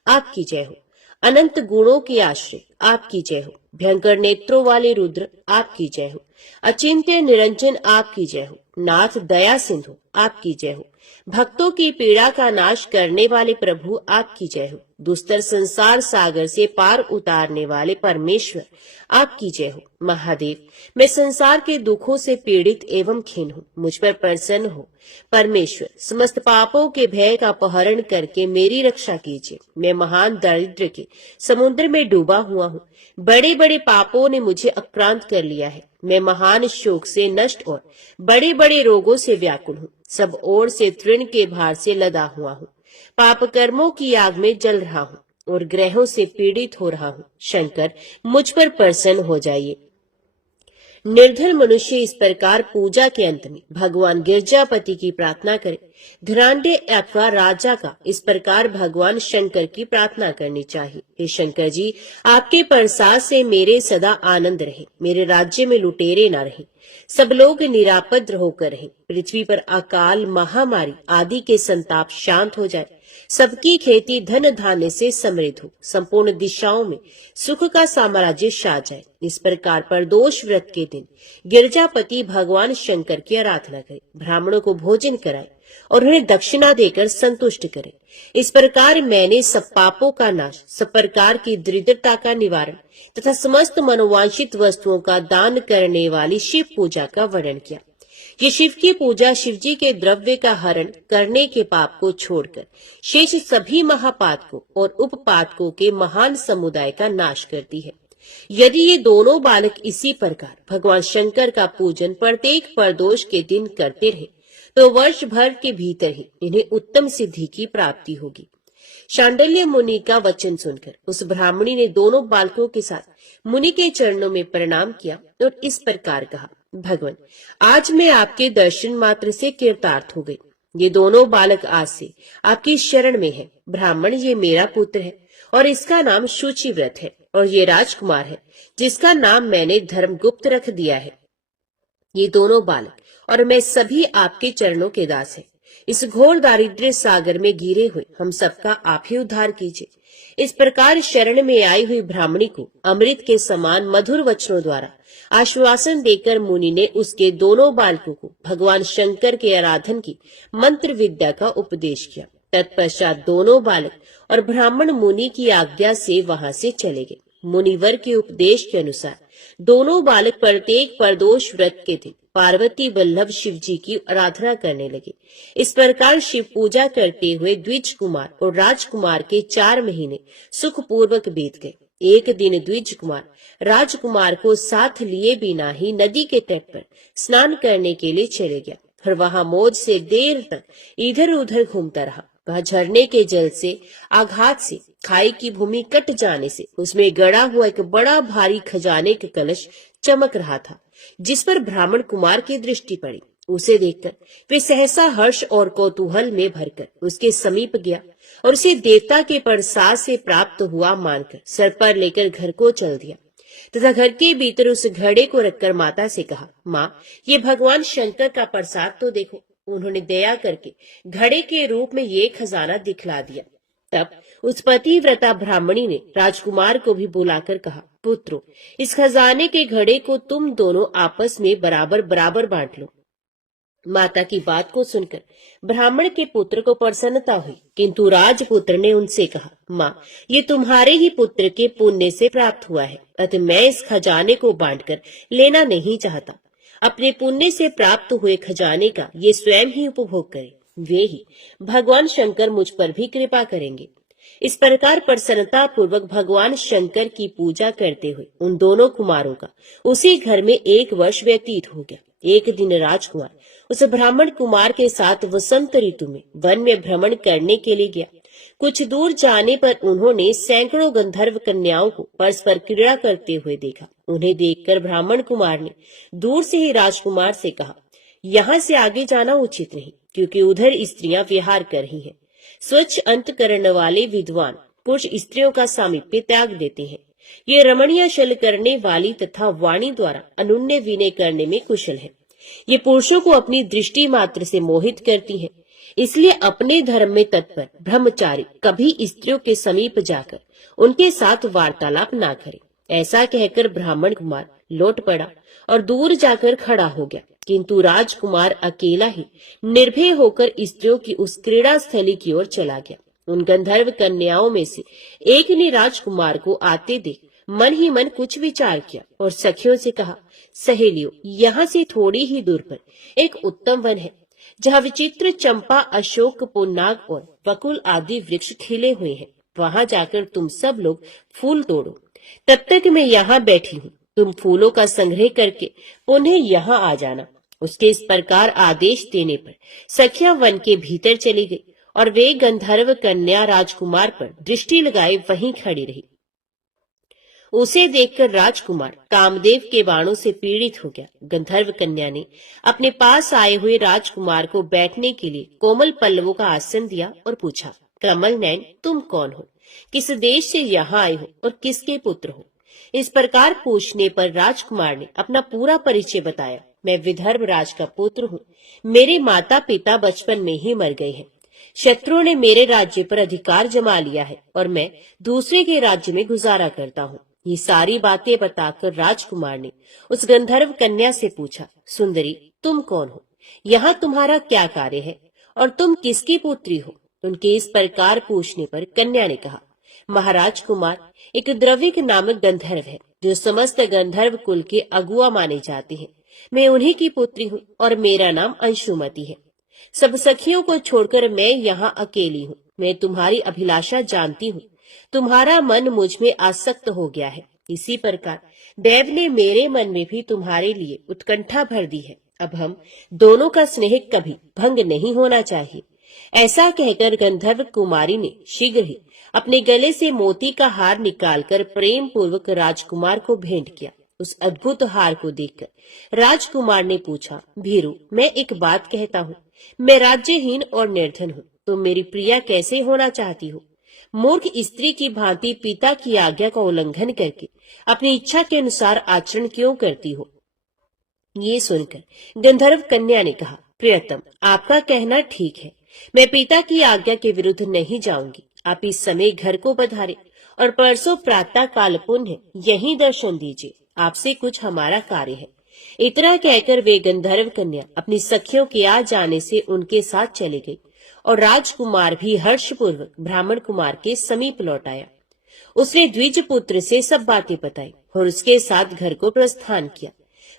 आपकी जय हो। अनंत गुणों के आश्रय आपकी जय हो। भयंकर नेत्रों वाले रुद्र आपकी जय हो। अचिंत्य निरंजन आपकी जय हो। नाथ दया सिंधु आपकी जय हो। भक्तों की पीड़ा का नाश करने वाले प्रभु आपकी जय हो। दुस्तर संसार सागर से पार उतारने वाले परमेश्वर आपकी जय हो। महादेव, मैं संसार के दुखों से पीड़ित एवं खिन्न हूँ, मुझ पर प्रसन्न हो। परमेश्वर, समस्त पापों के भय का अपहरण करके मेरी रक्षा कीजिए। मैं महान दारिद्र्य के समुद्र में डूबा हुआ हूँ। बड़े बड़े पापों ने मुझे आक्रांत कर लिया है। मैं महान शोक से नष्ट और बड़े बड़े रोगों से व्याकुल हूँ। सब ओर से तृण के भार से लदा हुआ हूँ। पाप कर्मों की आग में जल रहा हूँ और ग्रहों से पीड़ित हो रहा हूँ। शंकर, मुझ पर प्रसन्न हो जाइए। निर्धन मनुष्य इस प्रकार पूजा के अंत में भगवान गिरजापति की प्रार्थना करे। धनाढ्य अथवा राजा का इस प्रकार भगवान शंकर की प्रार्थना करनी चाहिए। हे शंकर जी, आपके प्रसाद से मेरे सदा आनंद रहे। मेरे राज्य में लुटेरे न रहे। सब लोग निरापद होकर रहे। पृथ्वी पर अकाल, महामारी आदि के संताप शांत हो जाए। सबकी खेती धन धान्य से समृद्ध हो। संपूर्ण दिशाओं में सुख का साम्राज्य छा जाए। इस प्रकार प्रदोष व्रत के दिन गिरजापति भगवान शंकर की आराधना करे। ब्राह्मणों को भोजन कराए और उन्हें दक्षिणा देकर संतुष्ट करे। इस प्रकार मैंने सब पापों का नाश, सब प्रकार की दरिद्रता का निवारण तथा समस्त मनोवांछित वस्तुओं का दान करने वाली शिव पूजा का वर्णन किया। ये शिव की पूजा शिव जी के द्रव्य का हरण करने के पाप को छोड़कर शेष सभी महापातकों और उपपातकों के महान समुदाय का नाश करती है। यदि ये दोनों बालक इसी प्रकार भगवान शंकर का पूजन प्रत्येक प्रदोष के दिन करते रहे तो वर्ष भर के भीतर ही इन्हें उत्तम सिद्धि की प्राप्ति होगी। शांडिल्य मुनि का वचन सुनकर उस ब्राह्मणी ने दोनों बालकों के साथ मुनि के चरणों में प्रणाम किया और इस प्रकार कहा, भगवान, आज मैं आपके दर्शन मात्र से कृतार्थ हो गई। ये दोनों बालक आज से आपकी शरण में है। ब्राह्मण, ये मेरा पुत्र है और इसका नाम शुचिव्रत है और ये राजकुमार है जिसका नाम मैंने धर्मगुप्त रख दिया है। ये दोनों बालक और मैं सभी आपके चरणों के दास हैं। इस घोर दारिद्र्य सागर में गिरे हुए हम सबका आप ही उद्धार कीजिए। इस प्रकार शरण में आई हुई ब्राह्मणी को अमृत के समान मधुर वचनों द्वारा आश्वासन देकर मुनि ने उसके दोनों बालकों को भगवान शंकर के आराधन की मंत्र विद्या का उपदेश किया। तत्पश्चात दोनों बालक और ब्राह्मण मुनि की आज्ञा से वहां से चले गए। मुनिवर के उपदेश के अनुसार दोनों बालक प्रत्येक प्रदोष व्रत के दिन पार्वती वल्लभ शिव जी की आराधना करने लगे। इस प्रकार शिव पूजा करते हुए द्विज कुमार और राजकुमार के 4 महीने सुखपूर्वक बीत गए। एक दिन द्विज कुमार राजकुमार को साथ लिए बिना ही नदी के तट पर स्नान करने के लिए चले गया और वहां मौज से देर तक इधर उधर घूमता रहा। वह झरने के जल से आघात से खाई की भूमि कट जाने से उसमें गड़ा हुआ एक बड़ा भारी खजाने का कलश चमक रहा था, जिस पर ब्राह्मण कुमार की दृष्टि पड़ी। उसे देखकर वे सहसा हर्ष और कौतूहल में भरकर उसके समीप गया और उसे देवता के प्रसाद से प्राप्त हुआ मानकर सर पर लेकर घर को चल दिया तथा घर के भीतर उस घड़े को रखकर माता से कहा, माँ, ये भगवान शंकर का प्रसाद तो देखो। उन्होंने दया करके घड़े के रूप में ये खजाना दिखला दिया। तब उस पतिव्रता ब्राह्मणी ने राजकुमार को भी बुलाकर कहा, पुत्रो, इस खजाने के घड़े को तुम दोनों आपस में बराबर बराबर बांट लो। माता की बात को सुनकर ब्राह्मण के पुत्र को प्रसन्नता हुई, किंतु राजपुत्र ने उनसे कहा, माँ, ये तुम्हारे ही पुत्र के पुण्य से प्राप्त हुआ है, अतः मैं इस खजाने को बांटकर लेना नहीं चाहता। अपने पुण्य से प्राप्त हुए खजाने का ये स्वयं ही उपभोग करे, वे ही भगवान शंकर मुझ पर भी कृपा करेंगे। इस प्रकार प्रसन्नता पूर्वक भगवान शंकर की पूजा करते हुए उन दोनों कुमारों का उसी घर में 1 वर्ष व्यतीत हो गया। एक दिन राजकुमार उस ब्राह्मण कुमार के साथ वसंत ऋतु में वन में भ्रमण करने के लिए गया। कुछ दूर जाने पर उन्होंने सैकड़ों गंधर्व कन्याओं को परस्पर क्रीड़ा करते हुए देखा। उन्हें देखकर ब्राह्मण कुमार ने दूर से ही राजकुमार से कहा, यहाँ से आगे जाना उचित नहीं, क्योंकि उधर स्त्रियां विहार कर रही हैं। स्वच्छ अंतकरण वाले विद्वान पुरुष स्त्रियों का सामीप्य त्याग देते हैं। ये रमणीय छल करने वाली तथा वाणी द्वारा अनुन्य विनय करने में कुशल है। ये पुरुषों को अपनी दृष्टि मात्र से मोहित करती है, इसलिए अपने धर्म में तत्पर ब्रह्मचारी कभी स्त्रियों के समीप जाकर उनके साथ वार्तालाप ना करे। ऐसा कहकर ब्राह्मण कुमार लौट पड़ा और दूर जाकर खड़ा हो गया, किंतु राजकुमार अकेला ही निर्भय होकर स्त्रियों की उस क्रीड़ा स्थली की ओर चला गया। उन गंधर्व कन्याओं में से एक ने राजकुमार को आते देख मन ही मन कुछ विचार किया और सखियों से कहा, सहेलियों, यहाँ से थोड़ी ही दूर पर एक उत्तम वन है, जहाँ विचित्र चंपा, अशोक, पुन्नाग और बकुल आदि वृक्ष खिले हुए हैं। वहां जाकर तुम सब लोग फूल तोड़ो, तब तक मैं यहाँ बैठी हूँ। तुम फूलों का संग्रह करके पुनः यहाँ आ जाना। उसके इस प्रकार आदेश देने पर सखियां वन के भीतर चली गई और वे गंधर्व कन्या राजकुमार पर दृष्टि लगाए वहीं खड़ी रही। उसे देखकर राजकुमार कामदेव के बाणों से पीड़ित हो गया। गंधर्व कन्या ने अपने पास आए हुए राजकुमार को बैठने के लिए कोमल पल्लवों का आसन दिया और पूछा, कमल नयन, तुम कौन हो, किस देश से यहाँ आए हो और किसके पुत्र हो? इस प्रकार पूछने पर राजकुमार ने अपना पूरा परिचय बताया। मैं विदर्भ राज का पुत्र हूँ। मेरे माता पिता बचपन में ही मर गए हैं। शत्रुओं ने मेरे राज्य पर अधिकार जमा लिया है और मैं दूसरे के राज्य में गुजारा करता हूँ। ये सारी बातें बताकर राजकुमार ने उस गंधर्व कन्या से पूछा, सुंदरी, तुम कौन हो, यहाँ तुम्हारा क्या कार्य है और तुम किसकी पुत्री हो? उनके इस प्रकार पूछने पर कन्या ने कहा, महाराज कुमार, एक द्रविक नामक गंधर्व है जो समस्त गंधर्व कुल के अगुआ माने जाते हैं। मैं उन्हीं की पुत्री हूँ और मेरा नाम अंशुमति है। सब सखियों को छोड़कर मैं यहाँ अकेली हूँ। मैं तुम्हारी अभिलाषा जानती हूँ। तुम्हारा मन मुझ में आसक्त हो गया है। इसी प्रकार देव ने मेरे मन में भी तुम्हारे लिए उत्कंठा भर दी है। अब हम दोनों का स्नेह कभी भंग नहीं होना चाहिए। ऐसा कहकर गंधर्व कुमारी ने शीघ्र ही अपने गले से मोती का हार निकालकर प्रेम पूर्वक राजकुमार को भेंट किया। उस अद्भुत हार को देखकर राजकुमार ने पूछा, भीरू, मैं एक बात कहता हूँ, मैं राज्यहीन और निर्धन हूँ। तुम मेरी प्रिया कैसे होना चाहती हो? मूर्ख स्त्री की भांति पिता की आज्ञा का उल्लंघन करके अपनी इच्छा के अनुसार आचरण क्यों करती हो? ये सुनकर गंधर्व कन्या ने कहा, प्रियतम, आपका कहना ठीक है। मैं पिता की आज्ञा के विरुद्ध नहीं जाऊंगी। आप इस समय घर को पधारे और परसों प्रातः काल पुण्य यहीं दर्शन दीजिए। आपसे कुछ हमारा कार्य है। इतना कहकर वे गंधर्व कन्या अपनी सखियों के आ जाने से उनके साथ चली गई और राजकुमार भी हर्षपूर्वक ब्राह्मण कुमार के समीप लौट आया। उसने द्विज पुत्र से सब बातें बताई और उसके साथ घर को प्रस्थान किया।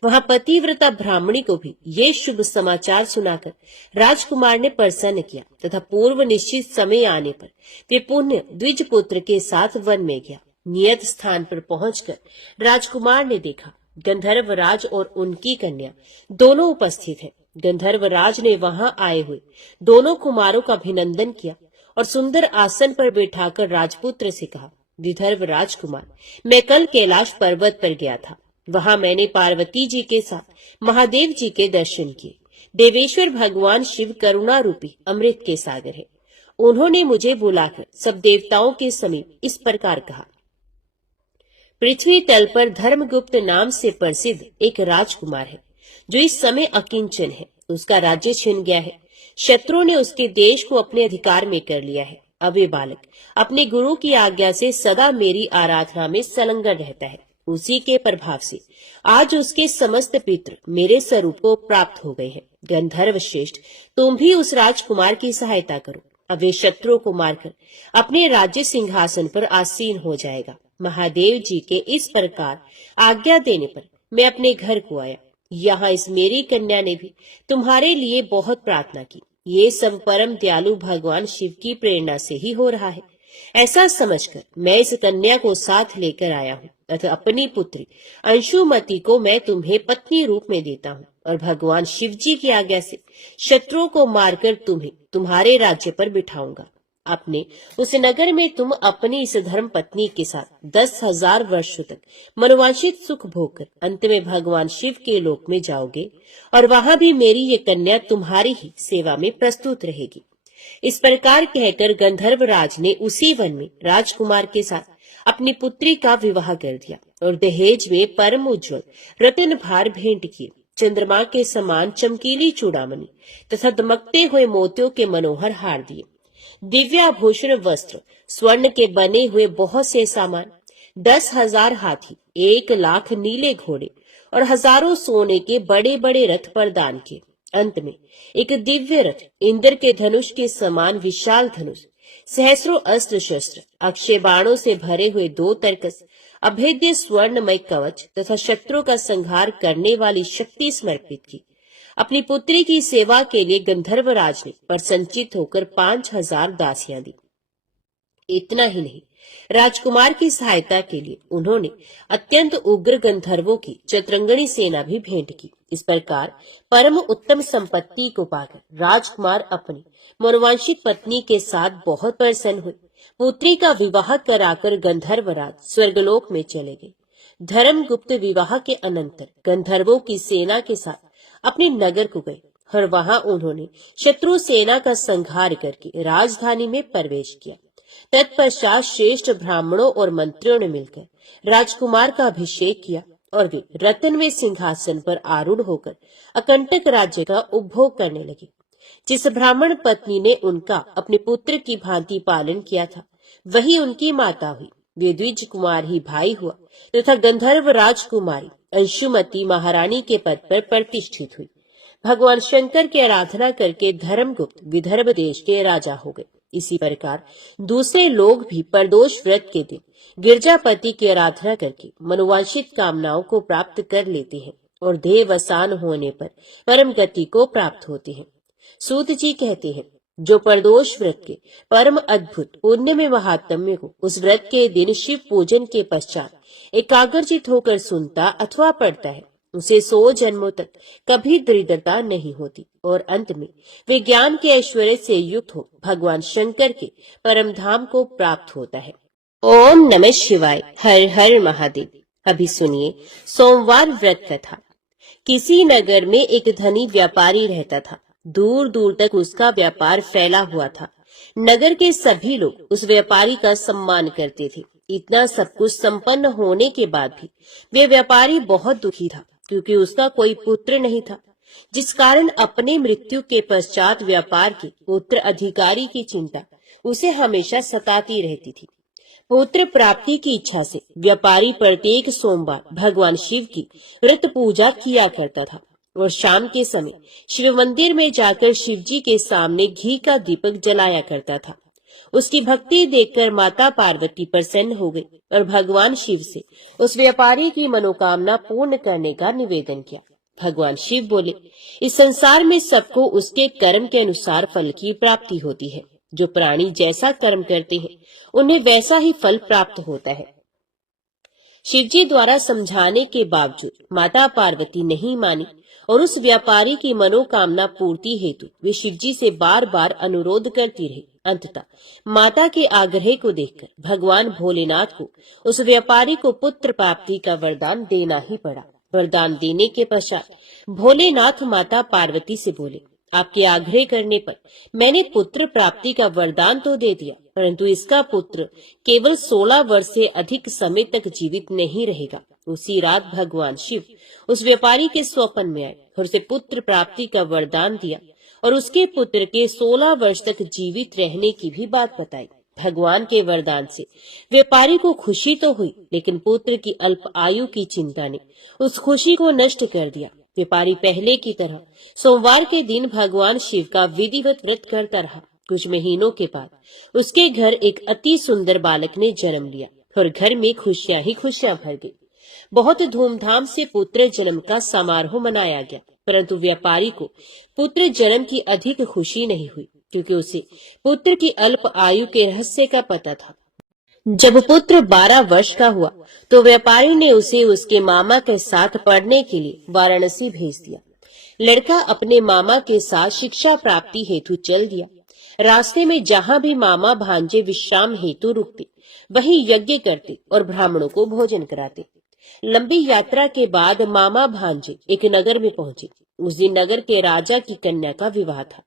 वहां पतिव्रता ब्राह्मणी को भी ये शुभ समाचार सुनाकर राजकुमार ने प्रसन्न किया तथा पूर्व निश्चित समय आने पर वे पुण्य द्विज पुत्र के साथ वन में गया। नियत स्थान पर पहुंचकर राजकुमार ने देखा गंधर्व राज और उनकी कन्या दोनों उपस्थित हैं। गंधर्व राज ने वहां आए हुए दोनों कुमारों का अभिनंदन किया और सुंदर आसन पर बैठाकर राजपुत्र से कहा, विदर्भ राजकुमार, मैं कल कैलाश पर्वत पर गया था। वहां मैंने पार्वती जी के साथ महादेव जी के दर्शन किए। देवेश्वर भगवान शिव करुणा रूपी अमृत के सागर है। उन्होंने मुझे बुलाकर सब देवताओं के समीप इस प्रकार कहा, पृथ्वी तल पर धर्मगुप्त नाम से प्रसिद्ध एक राजकुमार है जो इस समय अकिंचन है। उसका राज्य छिन गया है। शत्रुओं ने उसके देश को अपने अधिकार में कर लिया है। अब ये बालक अपने गुरु की आज्ञा से सदा मेरी आराधना में संलग्न रहता है। उसी के प्रभाव से आज उसके समस्त पितृ मेरे स्वरूप को प्राप्त हो गए हैं। गंधर्व श्रेष्ठ, तुम भी उस राजकुमार की सहायता करो। अब वे शत्रुओं को मारकर अपने राज्य सिंहासन पर आसीन हो जाएगा। महादेव जी के इस प्रकार आज्ञा देने पर मैं अपने घर को आया। यहाँ इस मेरी कन्या ने भी तुम्हारे लिए बहुत प्रार्थना की। ये सब परम दयालु भगवान शिव की प्रेरणा से ही हो रहा है। ऐसा समझकर मैं इस कन्या को साथ लेकर आया हूँ तथा अपनी पुत्री अंशुमती को मैं तुम्हें पत्नी रूप में देता हूँ और भगवान शिव जी की आज्ञा से शत्रुओं को मारकर तुम्हें तुम्हारे राज्य पर बिठाऊंगा। अपने उस नगर में तुम अपनी इस धर्म पत्नी के साथ 10,000 वर्षों तक मनोवांछित सुख भोग कर अंत में भगवान शिव के लोक में जाओगे और वहां भी मेरी ये कन्या तुम्हारी ही सेवा में प्रस्तुत रहेगी। इस प्रकार कहकर गंधर्व राज ने उसी वन में राजकुमार के साथ अपनी पुत्री का विवाह कर दिया और दहेज में परम उज्ज्वल रत्न भार भेंट किए। चंद्रमा के समान चमकीली चूड़ामणि तथा दमकते हुए मोतियों के मनोहर हार दिए। दिव्याभूषण वस्त्र, स्वर्ण के बने हुए बहुत से सामान, 10,000 हाथी, 1,00,000 नीले घोड़े और हजारों सोने के बड़े बड़े रथ प्रदान किए। अंत में एक दिव्य रथ, इंद्र के धनुष के समान विशाल धनुष, सहस्रों अस्त्र शस्त्र, अक्षय बाणों से भरे हुए 2 तरकस, अभेद्य स्वर्णमय कवच तथा शत्रुओं का संहार करने वाली शक्ति समर्पित की। अपनी पुत्री की सेवा के लिए गंधर्वराज ने प्रसन्नचित होकर 5,000 दासियां दी। इतना ही नहीं, राजकुमार की सहायता के लिए उन्होंने अत्यंत उग्र गंधर्वों की चतुरंगणी सेना भी भेंट की। इस प्रकार परम उत्तम संपत्ति को पाकर राजकुमार अपनी मनोवांछित पत्नी के साथ बहुत प्रसन्न हुए। पुत्री का विवाह कराकर गंधर्वराज स्वर्गलोक में चले गए। धर्मगुप्त विवाह के अनंतर गंधर्वों की सेना के साथ अपने नगर को गए और वहां उन्होंने शत्रु सेना का संहार करके राजधानी में प्रवेश किया। तत्पश्चात श्रेष्ठ ब्राह्मणों और मंत्रियों ने मिलकर राजकुमार का अभिषेक किया और वे रत्नमय सिंहासन पर आरूढ़ होकर अकंटक राज्य का उपभोग करने लगे। जिस ब्राह्मण पत्नी ने उनका अपने पुत्र की भांति पालन किया था, वही उनकी माता हुई। वे द्विज कुमार ही भाई हुआ तथा गंधर्व राजकुमारी अंशुमती महारानी के पद पर प्रतिष्ठित हुई। भगवान शंकर की आराधना करके धर्मगुप्त विदर्भ देश के राजा हो गए। इसी प्रकार दूसरे लोग भी प्रदोष व्रत के दिन गिरजापति की आराधना करके मनोवांछित कामनाओं को प्राप्त कर लेते हैं और देहावसान होने पर परम गति को प्राप्त होते हैं। सूत जी कहते हैं, जो प्रदोष व्रत के परम अद्भुत पुण्य में महात्म्य को उस व्रत के दिन शिव पूजन के पश्चात एकाग्रचित होकर सुनता अथवा पढ़ता है, उसे 100 जन्मों तक कभी दरिद्रता नहीं होती और अंत में वे ज्ञान के ऐश्वर्य से युक्त हो भगवान शंकर के परम धाम को प्राप्त होता है। ओम नमः शिवाय। हर हर महादेव। अभी सुनिए सोमवार व्रत कथा। किसी नगर में एक धनी व्यापारी रहता था। दूर दूर तक उसका व्यापार फैला हुआ था। नगर के सभी लोग उस व्यापारी का सम्मान करते थे। इतना सब कुछ संपन्न होने के बाद भी वे व्यापारी बहुत दुखी था, क्योंकि उसका कोई पुत्र नहीं था। जिस कारण अपने मृत्यु के पश्चात व्यापार के उत्तराधिकारी की चिंता उसे हमेशा सताती रहती थी। पुत्र प्राप्ति की इच्छा से व्यापारी प्रत्येक सोमवार भगवान शिव की व्रत पूजा किया करता था और शाम के समय शिव मंदिर में जाकर शिव जी के सामने घी का दीपक जलाया करता था। उसकी भक्ति देखकर माता पार्वती प्रसन्न हो गई और भगवान शिव से उस व्यापारी की मनोकामना पूर्ण करने का निवेदन किया। भगवान शिव बोले, इस संसार में सबको उसके कर्म के अनुसार फल की प्राप्ति होती है। जो प्राणी जैसा कर्म करते हैं उन्हें वैसा ही फल प्राप्त होता है। शिवजी द्वारा समझाने के बावजूद माता पार्वती नहीं मानी और उस व्यापारी की मनोकामना पूर्ति हेतु वे शिवजी से बार बार अनुरोध करती रही। अंततः माता के आग्रह को देखकर भगवान भोलेनाथ को उस व्यापारी को पुत्र प्राप्ति का वरदान देना ही पड़ा। वरदान देने के पश्चात भोलेनाथ माता पार्वती से बोले, आपके आग्रह करने पर मैंने पुत्र प्राप्ति का वरदान तो दे दिया, परंतु इसका पुत्र केवल 16 वर्ष से अधिक समय तक जीवित नहीं रहेगा। उसी रात भगवान शिव उस व्यापारी के स्वप्न में आए और उसे पुत्र प्राप्ति का वरदान दिया और उसके पुत्र के 16 वर्ष तक जीवित रहने की भी बात बताई। भगवान के वरदान से व्यापारी को खुशी तो हुई, लेकिन पुत्र की अल्प आयु की चिंता ने उस खुशी को नष्ट कर दिया। व्यापारी पहले की तरह सोमवार के दिन भगवान शिव का विधिवत व्रत करता रहा। कुछ महीनों के बाद उसके घर एक अति सुंदर बालक ने जन्म लिया और घर में खुशियां ही खुशियां भर गई। बहुत धूमधाम से पुत्र जन्म का समारोह मनाया गया, परंतु व्यापारी को पुत्र जन्म की अधिक खुशी नहीं हुई, क्योंकि उसे पुत्र की अल्प आयु के रहस्य का पता था। जब पुत्र 12 वर्ष का हुआ तो व्यापारी ने उसे उसके मामा के साथ पढ़ने के लिए वाराणसी भेज दिया। लड़का अपने मामा के साथ शिक्षा प्राप्ति हेतु चल दिया। रास्ते में जहाँ भी मामा भांजे विश्राम हेतु रुकते, वहीं यज्ञ करते और ब्राह्मणों को भोजन कराते। लंबी यात्रा के बाद मामा भांजे एक नगर में पहुंचे। उस दिन नगर के राजा की कन्या का विवाह था,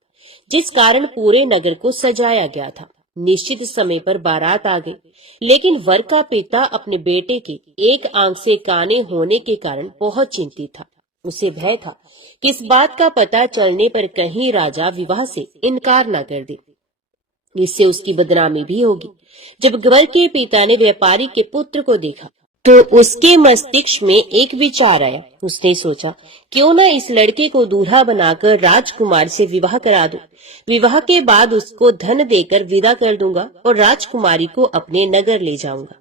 जिस कारण पूरे नगर को सजाया गया था। निश्चित समय पर बारात आ गई, लेकिन वर का पिता अपने बेटे के एक आंख से काने होने के कारण बहुत चिंतित था। उसे भय था कि इस बात का पता चलने पर कहीं राजा विवाह से इनकार न कर दे, इससे उसकी बदनामी भी होगी। जब वर के पिता ने व्यापारी के पुत्र को देखा तो उसके मस्तिष्क में एक विचार आया। उसने सोचा, क्यों न इस लड़के को दूल्हा बनाकर राजकुमार से विवाह करा दूं। विवाह के बाद उसको धन देकर विदा कर दूंगा और राजकुमारी को अपने नगर ले जाऊंगा।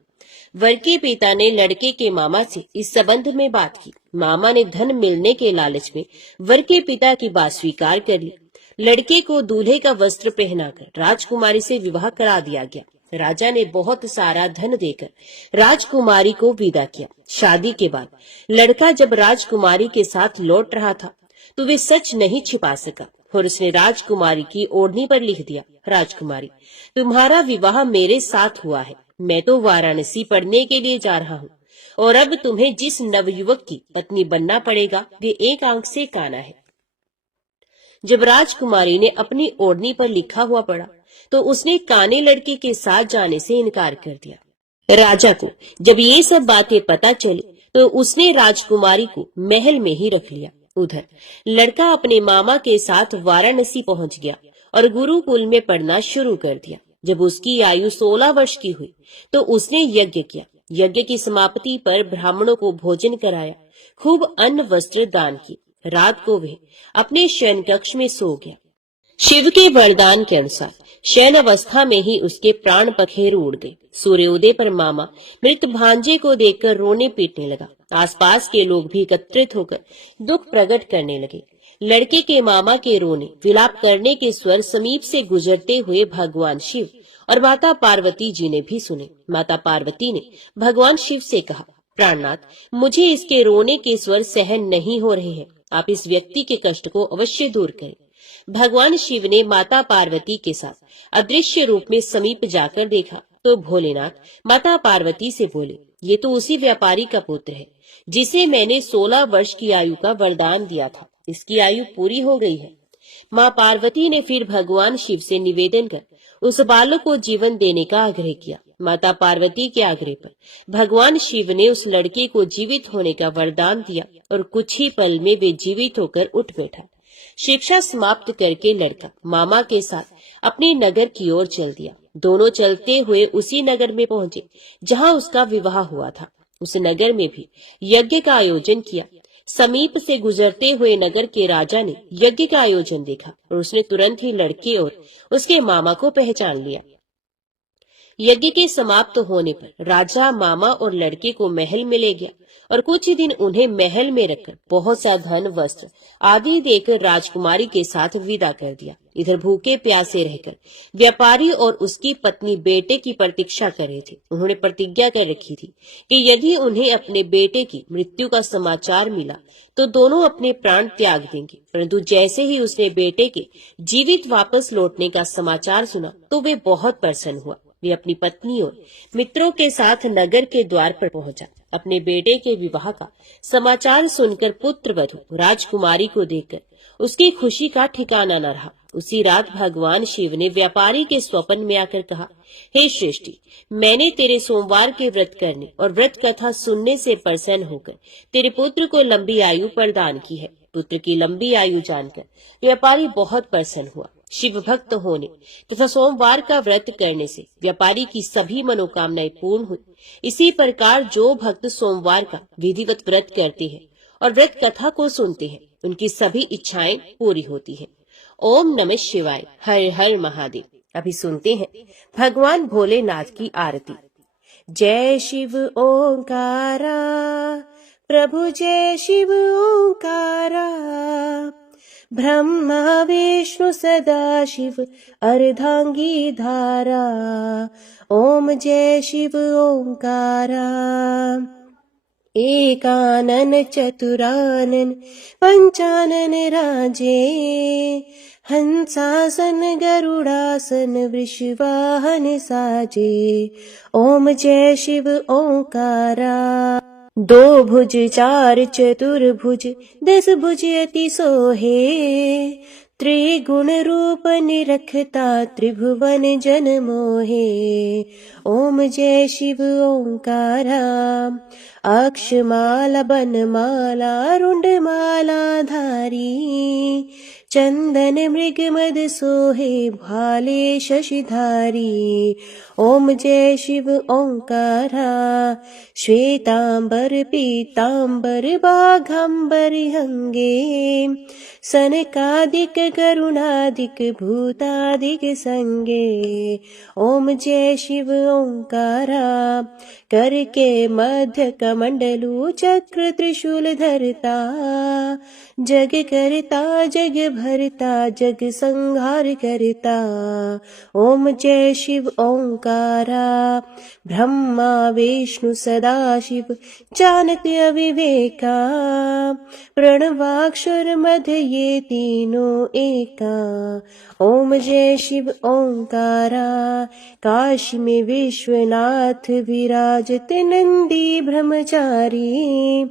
वर के पिता ने लड़के के मामा से इस संबंध में बात की। मामा ने धन मिलने के लालच में वर के पिता की बात स्वीकार कर ली। लड़के को दूल्हे का वस्त्र पहनाकर राजकुमारी से विवाह करा दिया गया। राजा ने बहुत सारा धन देकर राजकुमारी को विदा किया। शादी के बाद लड़का जब राजकुमारी के साथ लौट रहा था तो वे सच नहीं छिपा सका और उसने राजकुमारी की ओढ़नी पर लिख दिया, राजकुमारी, तुम्हारा विवाह मेरे साथ हुआ है। मैं तो वाराणसी पढ़ने के लिए जा रहा हूँ और अब तुम्हें जिस नवयुवक की पत्नी बनना पड़ेगा वे एक आंख से काना है। जब राजकुमारी ने अपनी ओढ़नी पर लिखा हुआ पढ़ा तो उसने काने लड़के के साथ जाने से इनकार कर दिया। राजा को जब ये सब बातें पता चली तो उसने राजकुमारी को महल में ही रख लिया। उधर लड़का अपने मामा के साथ वाराणसी पहुंच गया और गुरुकुल में पढ़ना शुरू कर दिया। जब उसकी आयु 16 वर्ष की हुई तो उसने यज्ञ किया। यज्ञ की समाप्ति पर ब्राह्मणों को भोजन कराया, खूब अन्न वस्त्र दान की। रात को वह अपने शयन कक्ष में सो गया। शिव के वरदान के अनुसार शयन अवस्था में ही उसके प्राण पखेरु उड़ गए। सूर्योदय पर मामा मृत भांजे को देखकर रोने पीटने लगा। आसपास के लोग भी एकत्रित होकर दुख प्रकट करने लगे। लड़के के मामा के रोने विलाप करने के स्वर समीप से गुजरते हुए भगवान शिव और माता पार्वती जी ने भी सुने। माता पार्वती ने भगवान शिव से कहा, प्राणनाथ, मुझे इसके रोने के स्वर सहन नहीं हो रहे हैं। आप इस व्यक्ति के कष्ट को अवश्य दूर करें। भगवान शिव ने माता पार्वती के साथ अदृश्य रूप में समीप जाकर देखा तो भोलेनाथ माता पार्वती से बोले, ये तो उसी व्यापारी का पुत्र है जिसे मैंने 16 वर्ष की आयु का वरदान दिया था। इसकी आयु पूरी हो गई है। माँ पार्वती ने फिर भगवान शिव से निवेदन कर उस बालक को जीवन देने का आग्रह किया। माता पार्वती के आग्रह पर भगवान शिव ने उस लड़के को जीवित होने का वरदान दिया और कुछ ही पल में वे जीवित होकर उठ बैठा। शिक्षा समाप्त करके लड़का मामा के साथ अपने नगर की ओर चल दिया। दोनों चलते हुए उसी नगर में पहुंचे जहां उसका विवाह हुआ था। उस नगर में भी यज्ञ का आयोजन किया। समीप से गुजरते हुए नगर के राजा ने यज्ञ का आयोजन देखा और उसने तुरंत ही लड़के और उसके मामा को पहचान लिया। यज्ञ के समाप्त होने पर राजा मामा और लड़के को महल में ले गया और कुछ ही दिन उन्हें महल में रखकर बहुत सा धन वस्त्र आदि देकर राजकुमारी के साथ विदा कर दिया। इधर भूखे प्यासे रहकर व्यापारी और उसकी पत्नी बेटे की प्रतीक्षा कर रहे थे। उन्होंने प्रतिज्ञा कर रखी थी कि यदि उन्हें अपने बेटे की मृत्यु का समाचार मिला तो दोनों अपने प्राण त्याग देंगे। परंतु जैसे ही उसने बेटे के जीवित वापस लौटने का समाचार सुना तो वे बहुत प्रसन्न हुआ। वे अपनी पत्नी और मित्रों के साथ नगर के द्वार पर पहुंचा। अपने बेटे के विवाह का समाचार सुनकर पुत्र वधू राजकुमारी को देखकर उसकी खुशी का ठिकाना न रहा। उसी रात भगवान शिव ने व्यापारी के स्वप्न में आकर कहा, हे श्रेष्ठी, मैंने तेरे सोमवार के व्रत करने और व्रत कथा सुनने से प्रसन्न होकर तेरे पुत्र को लंबी आयु प्रदान की है। पुत्र की लंबी आयु जानकर व्यापारी बहुत प्रसन्न हुआ। शिव भक्त होने तथा सोमवार का व्रत करने से व्यापारी की सभी मनोकामनाएं पूर्ण हुई। इसी प्रकार जो भक्त सोमवार का विधिवत व्रत करते हैं और व्रत कथा को सुनते हैं, उनकी सभी इच्छाएं पूरी होती हैं। ओम नमः शिवाय। हर हर महादेव। अभी सुनते हैं भगवान भोलेनाथ की आरती। जय शिव ओंकारा, प्रभु जय शिव ओंकारा, ब्रह्मा विष्णु सदा शिव अर्धांगी धारा। ओम जय शिव ओंकारा। एकानन चतुरानन पंचानन राजे, हंसासन गरुड़ासन वृषवाहन साजे। ओम जय शिव ओंकारा। दो भुज चार चतुर्भुज, 10 भुज अति सोहे, त्रिगुण रूप निरखता त्रिभुवन जन मोहे। ओम जय शिव ओंकारा। अक्षमाला बनमाला रुंडमाला धारी, चंदन मृग मद सोहे भाले शशिधारी। ओम जय शिव ओंकारा। श्वेतांबर पीतांबर बाघांबर अंगे, सनकादिक करुणादिक भूतादिक संगे। ओम जय शिव ओंकारा। करके मध्य कमंडलू चक्र त्रिशूल धरता, जग करता जग भरता जग संहार करता। ओम जय शिव ओंकारा। ब्रह्मा विष्णु सदा शिव जानक अविवेका, प्रणवाक्षर मध्य ये तीनों एका। ओम जय शिव ओंकारा। काशी में विश्वनाथ विराजत नंदी ब्रह्मचारी,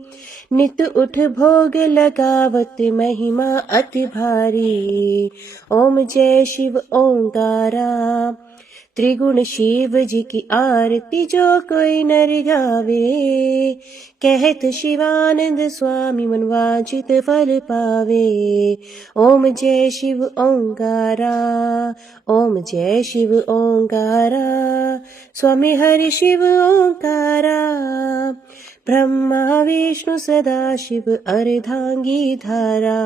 नित उठ भोग लगावत महिमा अति भारी। ओम जय शिव ओंकारा। त्रिगुण शिव जी की आरती जो कोई नर गावे, कहत शिवानंद स्वामी मन वांछित फल पावे। ओम जय शिव ओंकारा। ओम जय शिव ओंकारा। स्वामी हरि शिव ओंकारा। ब्रह्मा विष्णु सदा शिव अर्धांगी धारा।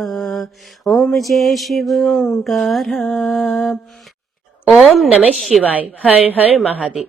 ओम जय शिव ओंकारा। ओम नमः शिवाय। हर हर महादेव।